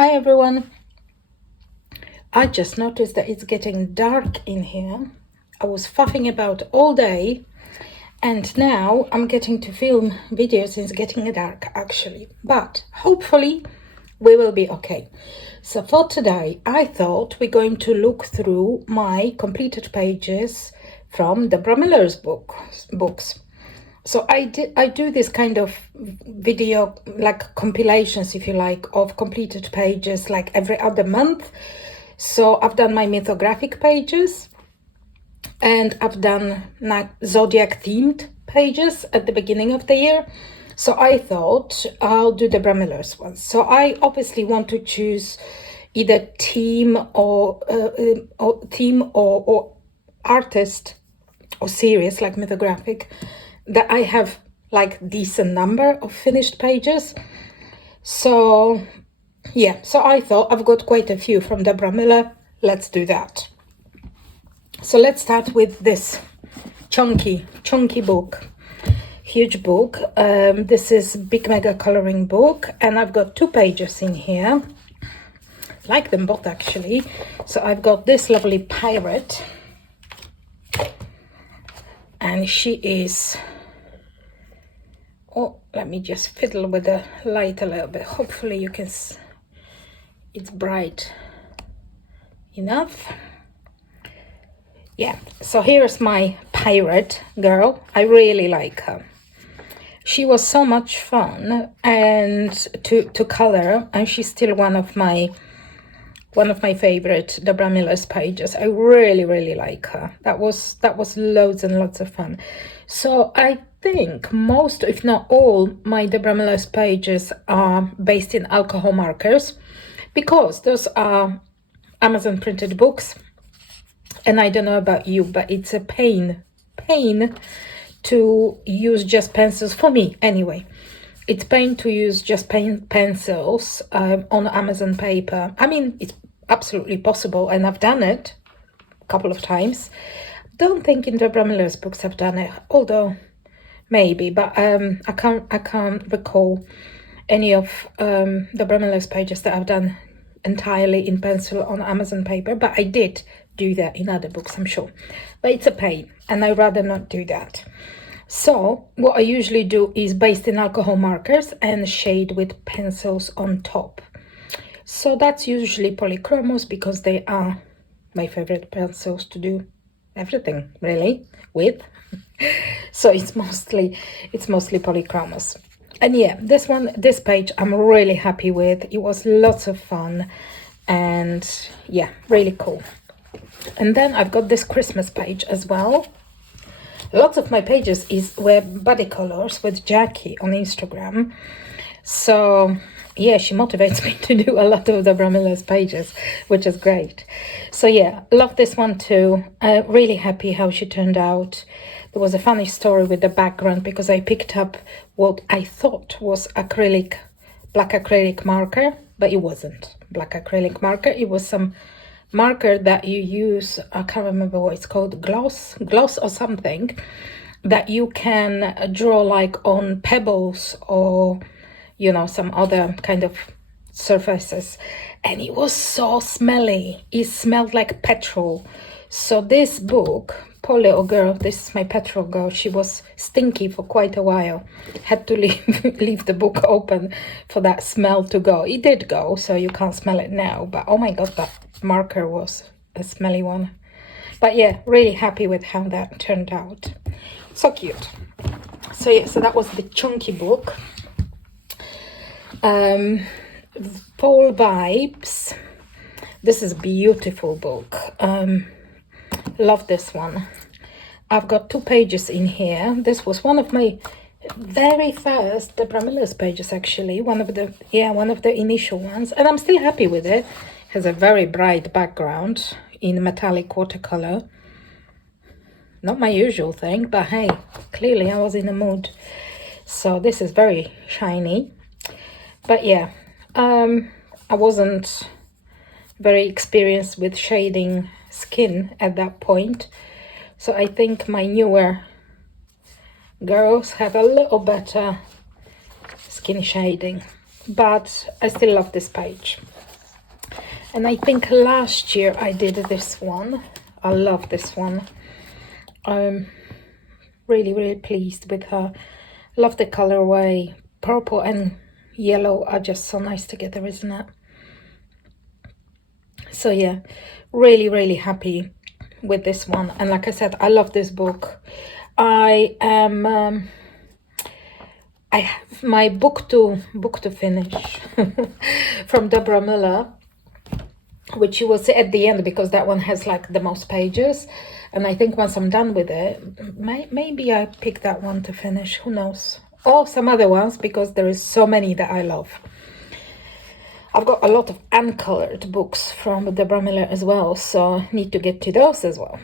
Hi everyone. I just noticed that it's getting dark in here. I was faffing about all day and now I'm getting to film videos and it's getting dark actually. But hopefully we will be okay. So for today, I thought we're going to look through my completed pages from Deborah Muller's books. So I do this kind of video, like compilations, if you like, of completed pages, like every other month. So I've done my mythographic pages and I've done like zodiac themed pages at the beginning of the year. So I thought I'll do the Deborah Muller's ones. So I obviously want to choose either theme or artist or series like mythographic that I have like decent number of finished pages. So yeah, so I thought I've got quite a few from Deborah Muller. Let's do that. So let's start with this chunky book, huge book. This is big mega coloring book and I've got 2 pages in here. Like them both actually. So I've got this lovely pirate and she is, oh, let me just fiddle with the light a little bit. Hopefully you can, it's bright enough. Yeah, so here's my pirate girl. I really like her. She was so much fun and to color, and she's still one of my favorite Deborah Muller's pages. I really like her. That was loads and lots of fun. So I think most, if not all, my Deborah Muller's pages are based in alcohol markers because those are Amazon printed books. And I don't know about you, but it's a pain to use just pencils for me anyway. It's pain to use just pencils on Amazon paper. I mean, it's absolutely possible, and I've done it a couple of times. Don't think in Deborah Muller's books I've done it, although maybe, but I can't recall any of Deborah Muller's pages that I've done entirely in pencil on Amazon paper, but I did do that in other books, I'm sure. But it's a pain, and I'd rather not do that. So what I usually do is based in alcohol markers and shade with pencils on top. So that's usually polychromos because they are my favorite pencils to do everything really with. So it's mostly polychromos. And yeah, this page I'm really happy with. It was lots of fun and yeah, really cool. And then I've got this Christmas page as well. Lots of my pages were body colors with Jackie on Instagram. So yeah, she motivates me to do a lot of Deborah Muller's pages, which is great. So yeah, love this one too. Really happy how she turned out. There was a funny story with the background because I picked up what I thought was black acrylic marker, but it wasn't black acrylic marker. It was some marker that you use, I can't remember what it's called, gloss or something, that you can draw like on pebbles or, you know, some other kind of surfaces. And it was so smelly. It smelled like petrol. So this book, poor little girl, this is my petrol girl, she was stinky for quite a while. Had to leave the book open for that smell to go. It did go, so you can't smell it now, but oh my god, that marker was a smelly one. But yeah, really happy with how that turned out. So cute. So yeah, so that was the chunky book. Fall Vibes. This is a beautiful book. Love this one. I've got 2 pages in here. This was one of my very first Deborah Muller's pages actually. One of the initial ones, and I'm still happy with it. Has a very bright background in metallic watercolor. Not my usual thing, but hey, clearly I was in a mood. So this is very shiny. But yeah, I wasn't very experienced with shading skin at that point. So I think my newer girls have a little better skin shading. But I still love this page. And I think last year I did this one. I love this one. I'm really, really pleased with her. Love the colorway. Purple and yellow are just so nice together, isn't it? So yeah, really, really happy with this one. And like I said, I love this book. I have my book to finish from Deborah Muller, which you will see at the end, because that one has like the most pages. And I think once I'm done with it, maybe I pick that one to finish, who knows, or some other ones, because there is so many that I love. I've got a lot of uncolored books from Deborah Muller as well, so need to get to those as well.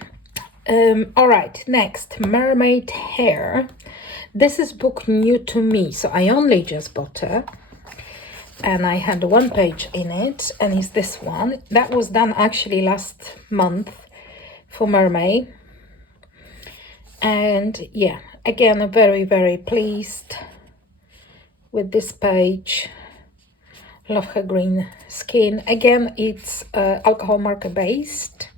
All right, next, Mermaid Hair. This is book new to me, so I only just bought it. And I had one page in it, and it's this one. That was done actually last month for Mermaid. And yeah, again, I'm very, very pleased with this page. Love her green skin. Again, it's alcohol marker based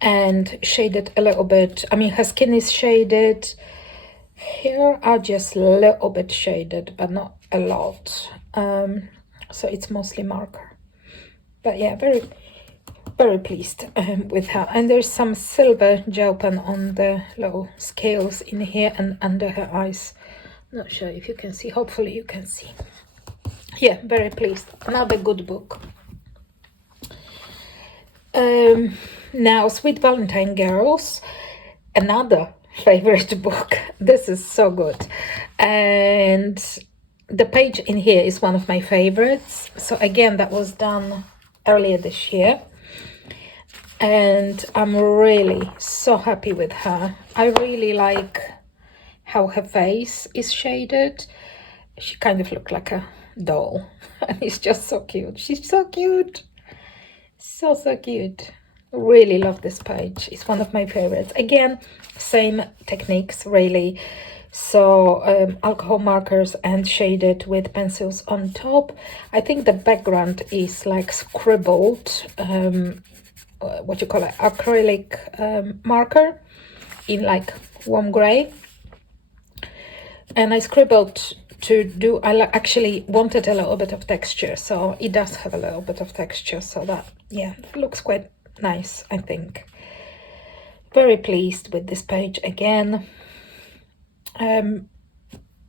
and shaded a little bit. I mean, her skin is shaded. Here are just a little bit shaded, but not a lot. So it's mostly marker. But yeah, very, very pleased with her. And there's some silver gel pen on the little scales in here and under her eyes. Not sure if you can see. Hopefully you can see. Yeah, very pleased. Another good book. Now, Sweet Valentine Girls, another favorite book. This is so good. And the page in here is one of my favorites. So again, that was done earlier this year. And I'm really so happy with her. I really like how her face is shaded. She kind of looked like a doll. And it's just so cute. She's so cute. So cute. Really love this page. It's one of my favorites. Again, same techniques, really. So alcohol markers and shaded with pencils on top. I think the background is like scribbled, what you call it, acrylic marker in like warm gray. And I scribbled to do, I actually wanted a little bit of texture, so it does have a little bit of texture, so that, yeah, it looks quite nice, I think. Very pleased with this page again.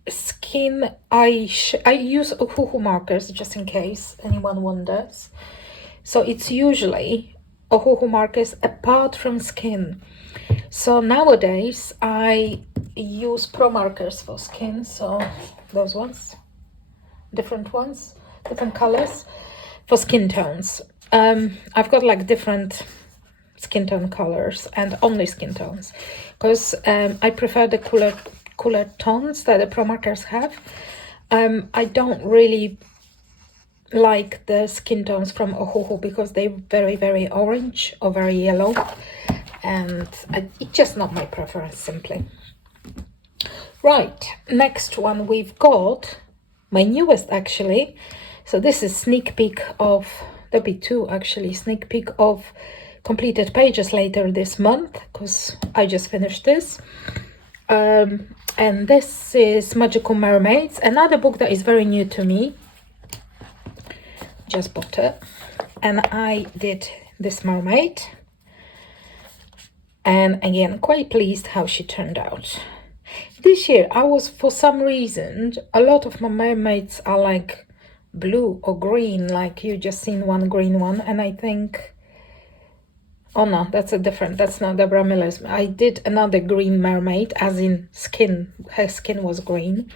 Skin, I use Ohuhu markers just in case anyone wonders. So it's usually Ohuhu markers apart from skin. So nowadays I use pro markers for skin, so those ones, different ones, different colors for skin tones. I've got like different skin tone colors and only skin tones, because I prefer the cooler tones that the pro markers have. I don't really like the skin tones from Ohuhu because they're very, very orange or very yellow, and it's just not my preference, simply. Right, next one we've got my newest, actually. So this is sneak peek of, there'll be two actually, sneak peek of completed pages later this month, because I just finished this. And this is Magical Mermaids, another book that is very new to me. Just bought it, and I did this mermaid. And again, quite pleased how she turned out. This year, I was, for some reason, a lot of my mermaids are like blue or green, like you just seen one green one, and I think, oh no, that's not Deborah Muller's. I did another green mermaid, as in skin, her skin was green,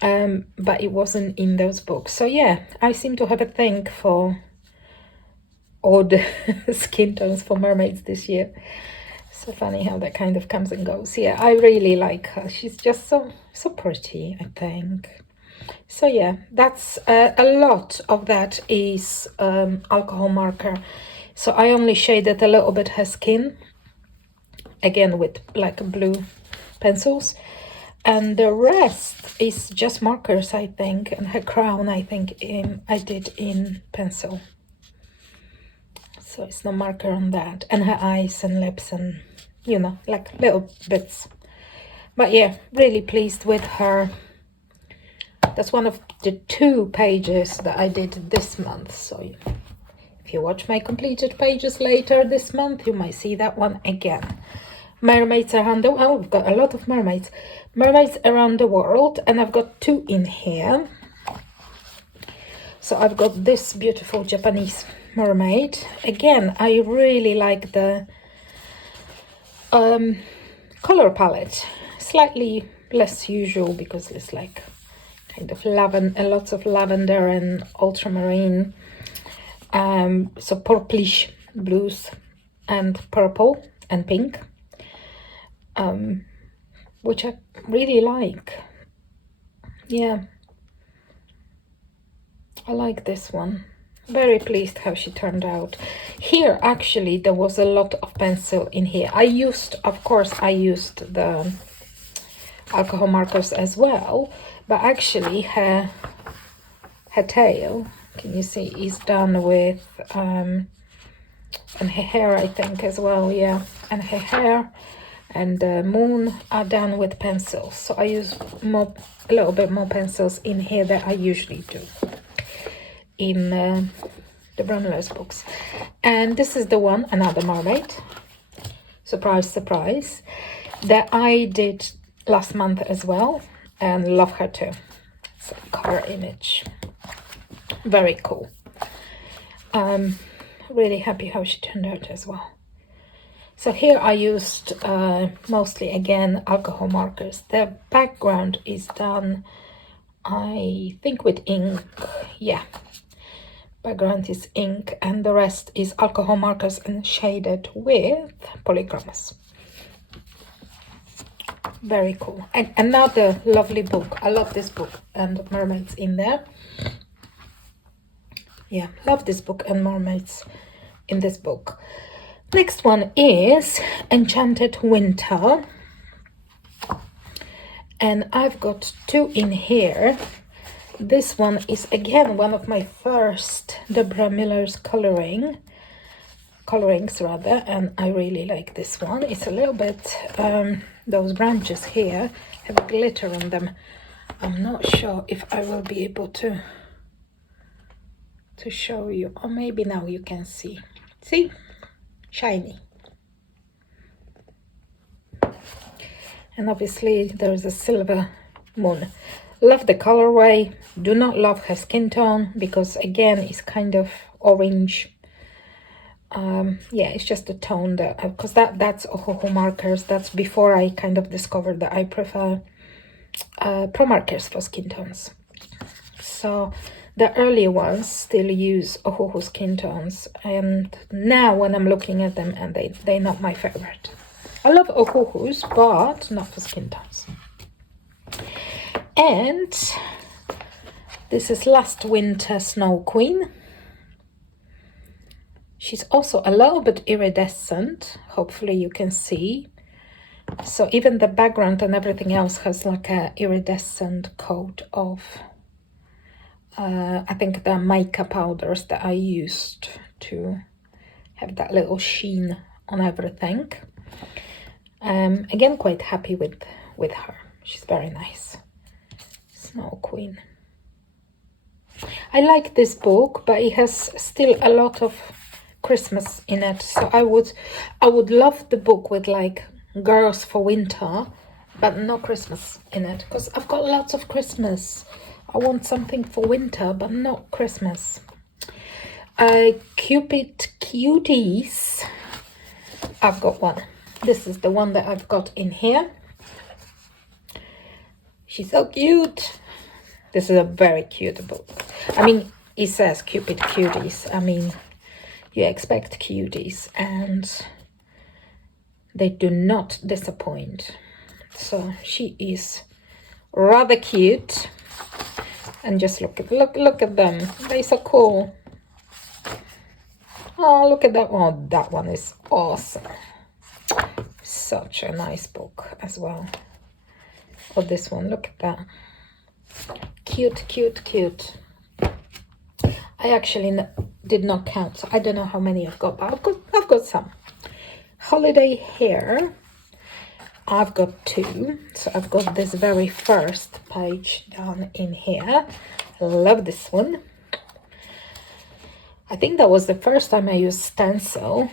but it wasn't in those books. So yeah, I seem to have a thing for odd skin tones for mermaids this year. So funny how that kind of comes and goes. Yeah, I really like her. She's just so pretty, I think. So yeah, that's a lot of that is alcohol marker. So I only shaded a little bit her skin, again with like blue pencils, and the rest is just markers, I think, and her crown, I think, I did in pencil. so it's no marker on that, and her eyes and lips and, you know, like little bits. But yeah, really pleased with her. That's one of the 2 pages that I did this month, so if you watch my completed pages later this month, you might see that one again. Mermaids around the world. Oh, we've got a lot of mermaids. Mermaids around the world, and I've got 2 in here. So I've got this beautiful Japanese mermaid. Again, I really like the color palette. Slightly less usual because it's like kind of lavender, lots of lavender and ultramarine. So purplish blues and purple and pink, which I really like. Yeah, I like this one. Very pleased how she turned out. Here, actually, there was a lot of pencil in here. Of course, I used the alcohol markers as well, but actually her tail, can you see, is done with, and her hair, I think, as well, yeah, and her hair and the moon are done with pencils. So I use a little bit more pencils in here than I usually do in Deborah Muller's books. And this is the one, another mermaid, surprise, surprise, that I did last month as well, and love her too. It's a cover image. Very cool. Really happy how she turned out as well. So here I used mostly, again, alcohol markers. The background is done, I think, with ink. Yeah, background is ink, and the rest is alcohol markers and shaded with polychromos. Very cool. And another lovely book. I love this book and mermaids in there. Yeah, love this book and mermaids in this book. Next one is Enchanted Winter, and I've got 2 in here. This one is again one of my first Deborah Muller's colorings rather, and I really like this one. It's a little bit, those branches here have glitter on them. I'm not sure if I will be able to show you, or maybe now you can see. See? Shiny. And obviously there's a silver moon. Love the colorway. Do not love her skin tone because, again, it's kind of orange. Yeah, it's just a tone that, because that's Ohoho markers. That's before I kind of discovered that I prefer pro markers for skin tones. So the earlier ones still use Ohoho skin tones, and now when I'm looking at them, and they're not my favorite. I love Ohohos, but not for skin tones. And this is Last Winter Snow Queen. She's also a little bit iridescent, hopefully you can see. So even the background and everything else has like a iridescent coat of I think the mica powders that I used to have that little sheen on everything. Again, quite happy with her. She's very nice. Snow Queen. I like this book, but it has still a lot of Christmas in it. So I would love the book with like girls for winter, but no Christmas in it, because I've got lots of Christmas. I want something for winter, but not Christmas. Cupid Cuties. I've got one. This is the one that I've got in here. She's so cute. This is a very cute book. I mean, it says Cupid Cuties. I mean, you expect cuties, and they do not disappoint. So she is rather cute. And just look at them. They're so cool. Oh, look at that one. That one is awesome. Such a nice book as well. Or this one, look at that. Cute, cute, cute. I actually did not count, so I don't know how many I've got, but I've got some. Holiday Hair, I've got 2, so I've got this very first page down in here. I love this one. I think that was the first time I used stencil.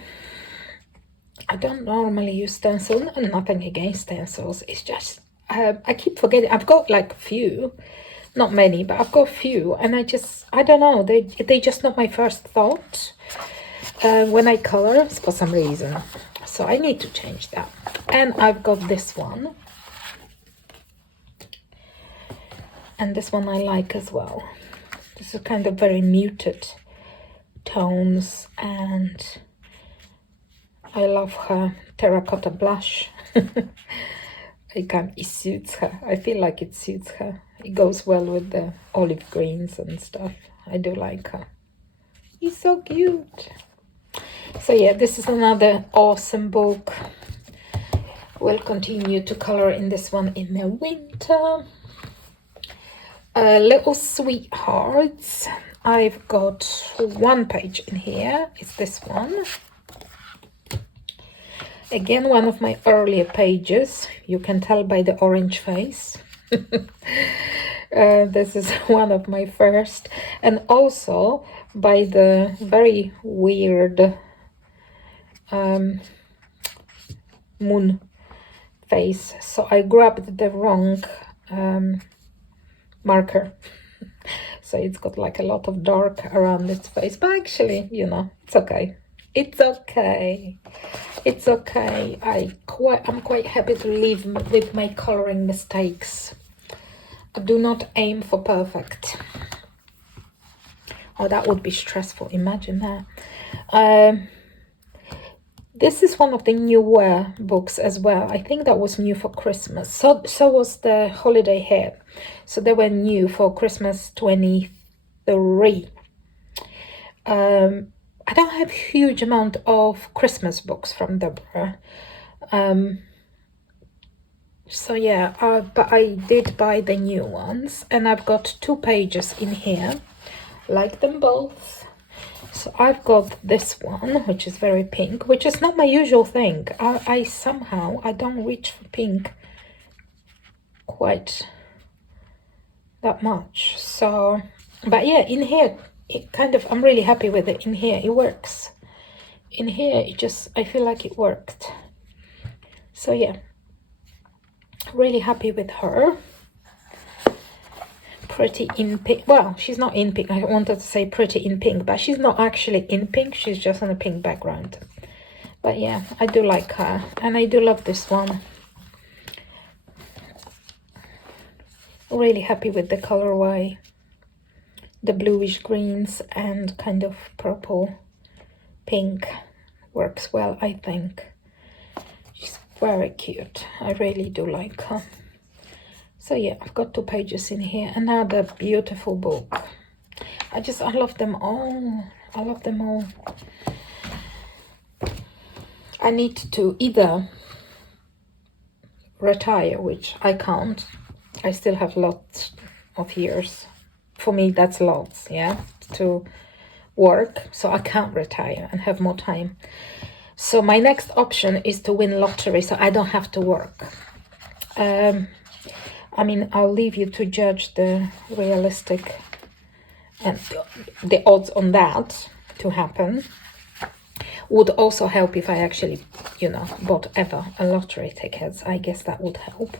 I don't normally use stencil, and nothing against stencils. It's just I keep forgetting. I've got like a few, not many, but I've got a few, and I don't know. They just not my first thought when I color for some reason. So I need to change that. And I've got this one, and this one I like as well. This is kind of very muted tones, and I love her terracotta blush. It suits her. I feel like it suits her. It goes well with the olive greens and stuff. I do like her. He's so cute. So yeah, this is another awesome book. We'll continue to color in this one in the winter. Little Sweethearts. I've got 1 page in here. It's this one. Again, one of my earlier pages. You can tell by the orange face. This is one of my first. And also by the very weird moon face. So I grabbed the wrong marker. So it's got like a lot of dark around its face. But actually, you know, it's okay. It's okay. It's okay. I'm quite happy to live with my coloring mistakes. I do not aim for perfect. Oh, that would be stressful. Imagine that. This is one of the newer books as well. I think that was new for Christmas. So was the Holiday Hair. So they were new for Christmas 23. I don't have a huge amount of Christmas books from Deborah. So yeah, but I did buy the new ones, and I've got 2 pages in here. Like them both. So I've got this one, which is very pink, which is not my usual thing. I somehow don't reach for pink quite that much. So, but yeah, in here, it kind of, I'm really happy with it. In here, it works. In here, I feel like it worked. So yeah, really happy with her. Pretty in pink. Well, she's not in pink. I wanted to say pretty in pink, but she's not actually in pink. She's just on a pink background. But yeah, I do like her, and I do love this one. Really happy with the colorway. The bluish greens and kind of purple pink works well, I think. She's very cute. I really do like her. So yeah, I've got 2 pages in here. Another beautiful book. I love them all. I love them all. I need to either retire, which I can't. I still have lots of years. For me, that's lots, yeah, to work. So I can't retire and have more time. So my next option is to win lottery, so I don't have to work. I mean, I'll leave you to judge the realistic and the odds on that to happen. Would also help if I actually, you know, bought ever a lottery tickets. I guess that would help.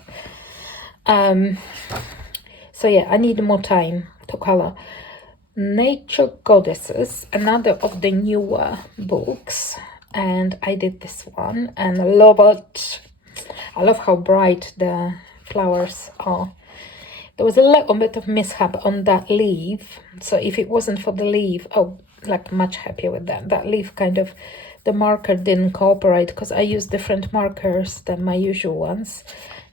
So yeah, I need more time to color. Nature Goddesses, another of the newer books, and I did this one and I love it. I love how bright the flowers are. There was a little bit of mishap on that leaf, so if it wasn't for the leaf, like much happier with that leaf, kind of the marker didn't cooperate because I used different markers than my usual ones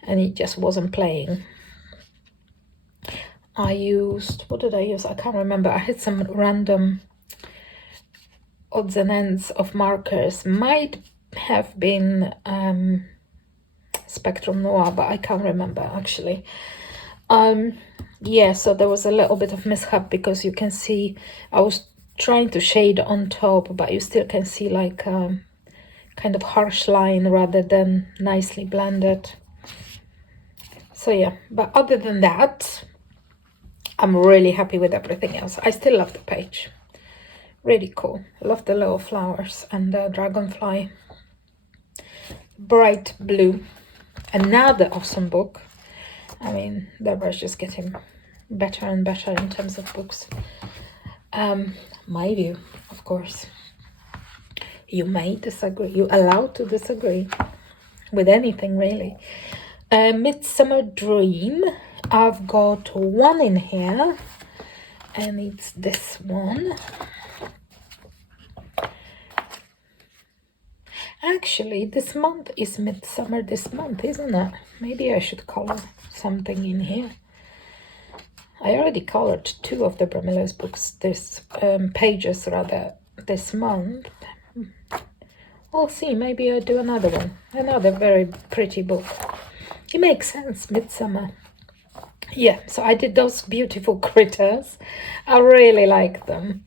and it just wasn't playing. I used, what did I use? I can't remember. I had some random odds and ends of markers. Might have been Spectrum Noir, but I can't remember actually. Yeah, so there was a little bit of mishap because you can see I was trying to shade on top, but you still can see like a kind of harsh line rather than nicely blended. So yeah, but other than that, I'm really happy with everything else. I still love the page. Really cool. I love the little flowers and the dragonfly. Bright blue. Another awesome book. I mean, Deborah's just getting better and better in terms of books. My view, of course. You may disagree. You're allowed to disagree with anything, really. Midsummer Dream. I've got one in here, and it's this one. Actually, this month is Midsummer this month, isn't it? Maybe I should color something in here. I already colored 2 of Deborah Muller's books, pages rather, this month. We'll see, maybe I'll do another one. Another very pretty book. It makes sense, Midsummer. Yeah, so I did those beautiful critters. I really like them.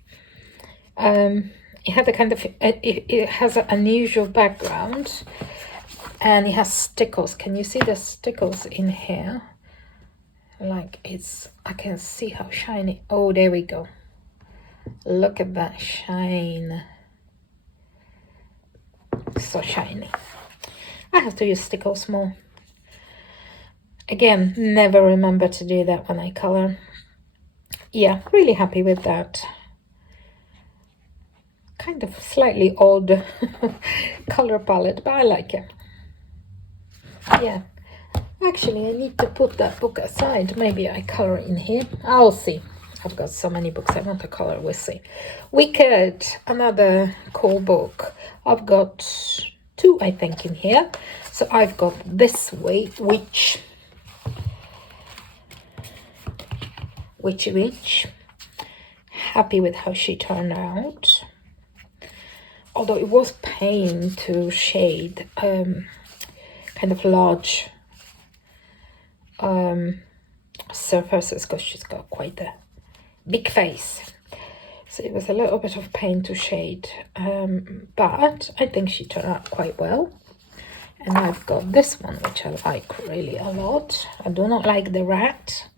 It had a kind of, it has an unusual background, and it has stickles. Can you see the stickles in here? Like I can see how shiny. Oh, there we go. Look at that shine. So shiny. I have to use stickles more. Again, never remember to do that when I color. Yeah, really happy with that. Kind of slightly odd color palette, but I like it. Yeah, actually I need to put that book aside. Maybe I color in here. I'll see. I've got so many books I want to color. We'll see. Wicked, another cool book. I've got 2, I think, in here. So I've got this Witch. Happy with how she turned out. Although it was pain to shade kind of large surfaces, because she's got quite a big face. So it was a little bit of pain to shade. But I think she turned out quite well. And I've got this one, which I like really a lot. I do not like the rat.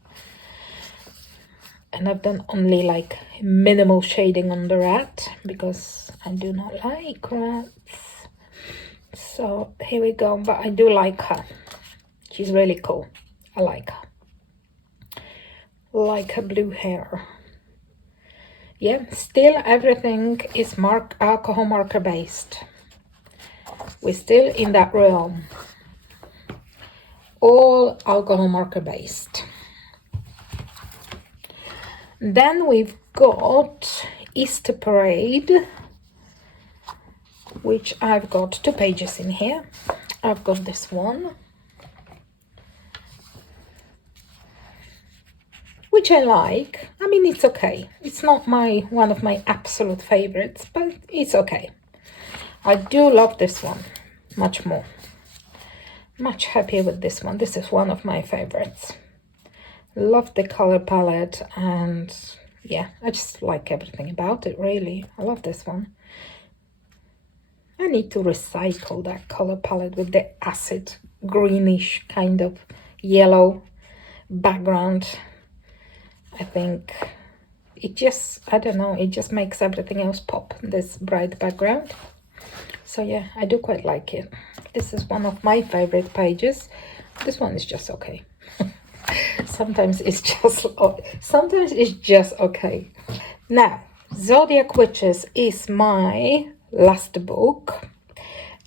And I've done only like minimal shading on the rat because I do not like rats. So here we go, but I do like her. She's really cool. I like her. Like her blue hair. Yeah, still everything is alcohol marker based. We're still in that realm. All alcohol marker based. Then we've got Easter Parade, which I've got 2 pages in here. I've got this one, which I like. I mean, it's okay. It's not one of my absolute favorites, but it's okay. I do love this one much more. Much happier with this one. This is one of my favorites. Love the color palette, and yeah, I just like everything about it, really. I love this one. I need to recycle that color palette with the acid greenish kind of yellow background. I think it just, I don't know, it just makes everything else pop, this bright background. So yeah, I do quite like it. This is one of my favorite pages. This one is just okay. Sometimes it's just okay. Now, Zodiac Witches is my last book,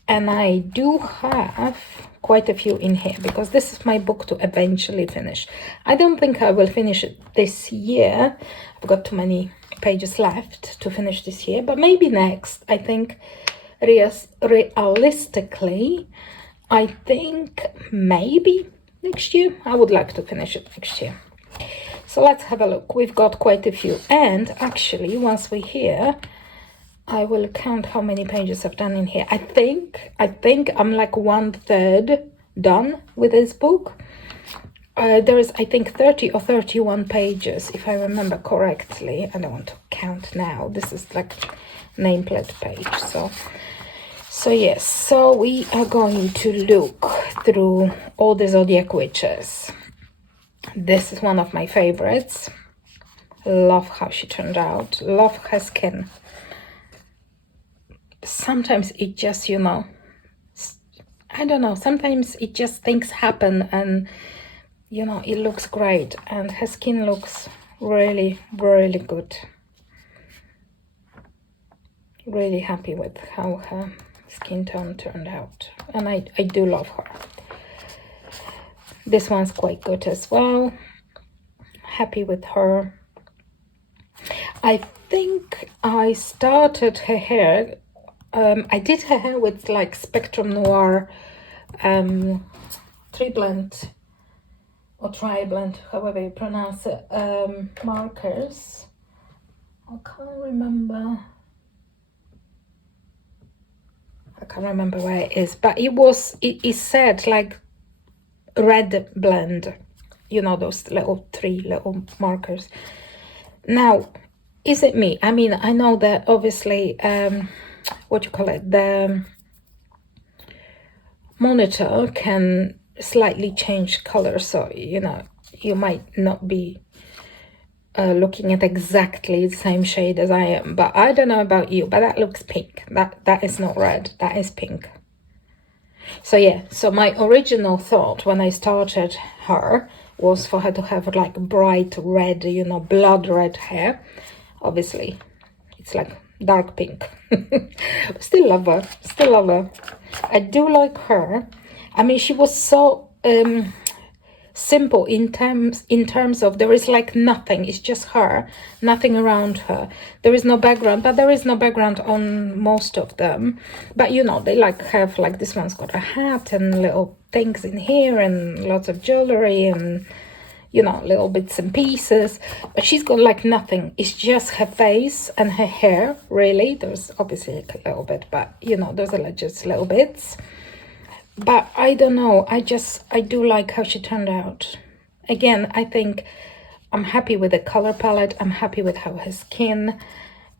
and I do have quite a few in here because this is my book to eventually finish. I don't think I will finish it this year. I've got too many pages left to finish this year, but maybe next. I think realistically, I think maybe next year. I would like to finish it next year. So let's have a look. We've got quite a few, and actually once we're here, I will count how many pages I've done in here. I think I'm like 1/3 done with this book. there is, I think, 30 or 31 pages, if I remember correctly. I don't want to count now. This is like nameplate page. So yes, so we are going to look through all the Zodiac Witches. This is one of my favorites. Love how she turned out. Love her skin. Sometimes it just, you know, I don't know, sometimes it just things happen and, you know, it looks great, and her skin looks really, really good. Really happy with how her skin tone turned out, and I do love her. This one's quite good as well. Happy with her. I think I started her hair, I did her hair with like Spectrum Noir 3-blend or tri-blend, however you pronounce it, markers. I can't remember where it is, but it said like red blend, you know, those three little markers. Now, is it me? I mean, I know that obviously what you call it, the monitor can slightly change color, so you know, you might not be looking at exactly the same shade as I am, but I don't know about you, but that looks pink. That is not red, that is pink. So yeah, so my original thought when I started her was for her to have like bright red, you know, blood red hair. Obviously it's like dark pink. Still love her. I do like her. I mean, she was so simple in terms of there is like nothing. It's just her, nothing around her. There is no background, but there is no background on most of them. But you know, they like have like, this one's got a hat and little things in here and lots of jewelry and, you know, little bits and pieces, but she's got like nothing. It's just her face and her hair, really. There's obviously like a little bit, but you know, those are like just little bits. But I don't know, I do like how she turned out. Again, I think I'm happy with the color palette. I'm happy with how her skin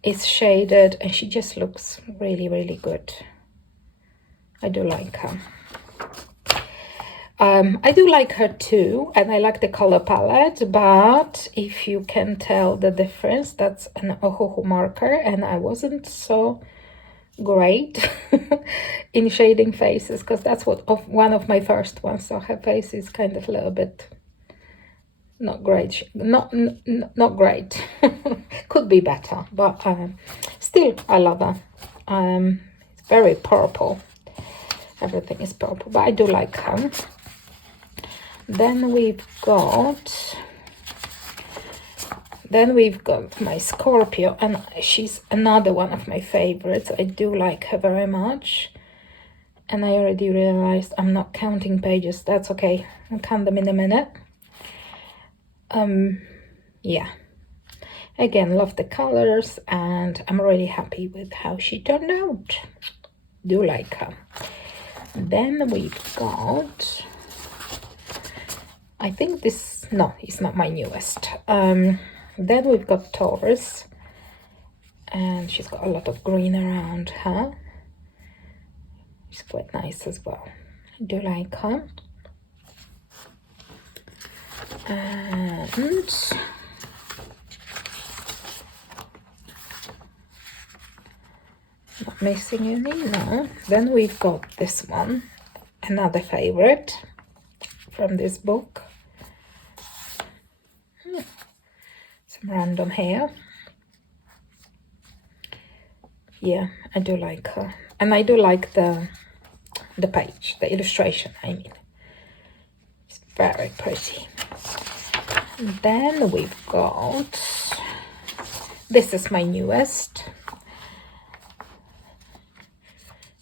is shaded, and she just looks really, really good. I do like her. I do like her too, and I like the color palette, but if you can tell the difference, that's an Ohuhu marker, and I wasn't so great in shading faces, because that's one of my first ones. So her face is kind of a little bit not great, not great. Could be better, but still I love her. It's very purple, everything is purple, but I do like her. Then we've got my Scorpio, and she's another one of my favorites. I do like her very much, and I already realized I'm not counting pages. That's okay, I'll count them in a minute. Yeah, again, love the colors, and I'm really happy with how she turned out. Do like her. Then we've got, I think this, no, it's not my newest. Then we've got Taurus, and she's got a lot of green around her. She's quite nice as well. I do like her. And not missing any, no. Then we've got this one, another favorite from this book. Some random hair. Yeah, I do like her, and I do like the page, the illustration, I mean. It's very pretty. And then we've got, this is my newest.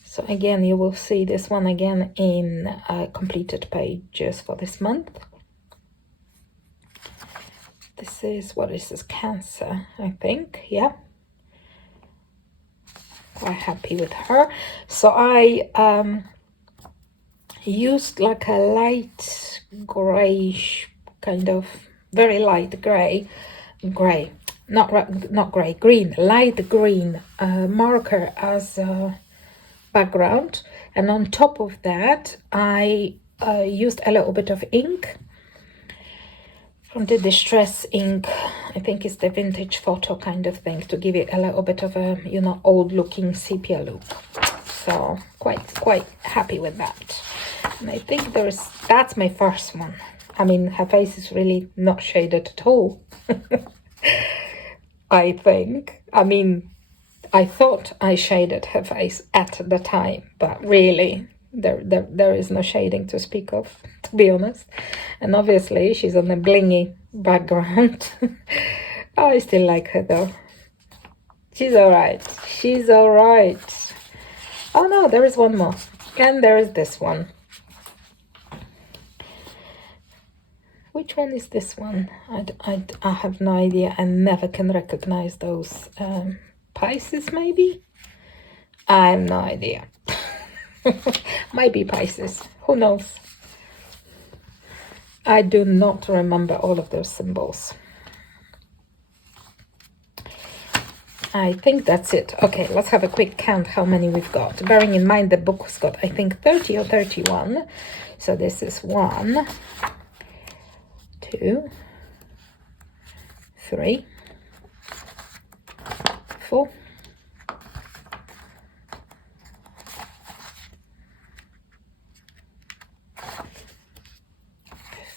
So again, you will see this one again in completed pages for this month. This is, what is this, Cancer, I think, yeah. Quite happy with her. So I used like a light grayish, kind of very light grey, not grey, green, light green marker as a background, and on top of that I used a little bit of ink from the distress ink. I think it's the vintage photo kind of thing, to give it a little bit of a, you know, old looking sepia look. So quite happy with that. And I think that's my first one. I mean, her face is really not shaded at all. I think. I mean, I thought I shaded her face at the time, but really there is no shading to speak of, to be honest. And obviously she's on a blingy background. I still like her though. She's all right. She's all right. Oh no, there is one more. And there is this one. Which one is this one? I have no idea. I never can recognize those. Pisces, maybe? I have no idea. Might be Pisces. Who knows? I do not remember all of those symbols. I think that's it. Okay, let's have a quick count how many we've got. Bearing in mind the book's got, I think, 30 or 31. So this is 1, 2, 3, 4,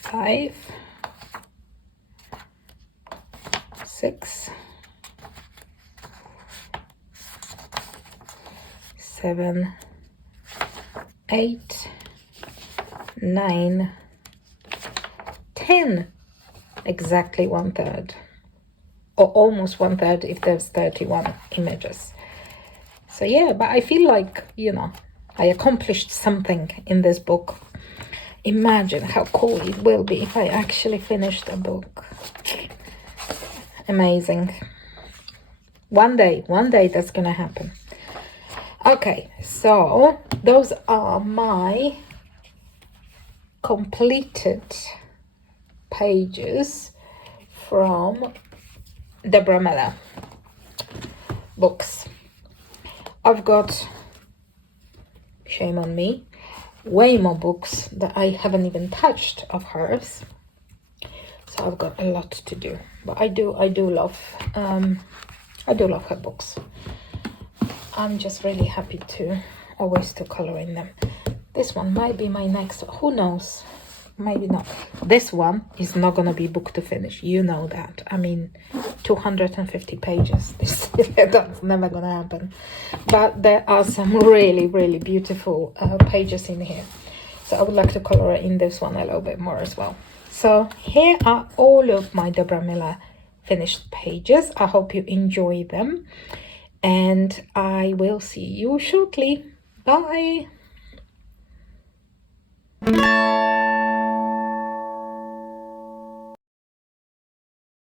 5, 6, 7, 8, 9, 10. Exactly 1/3, or almost 1/3 if there's 31 images. So yeah, but I feel like, you know, I accomplished something in this book. Imagine how cool it will be if I actually finish the book. Amazing. One day that's gonna happen. Okay, so those are my completed pages from Deborah Muller books. I've got, shame on me, way more books that I haven't even touched of hers. So I've got a lot to do, but I do love her books. I'm just really happy to always to color in them. This one might be my next, who knows, maybe not. This one is not gonna be book to finish, you know that. I mean, 250 pages, that's never gonna happen. But there are some really beautiful pages in here, so I would like to color in this one a little bit more as well. So here are all of my Deborah Muller finished pages. I hope you enjoy them, and I will see you shortly. Bye.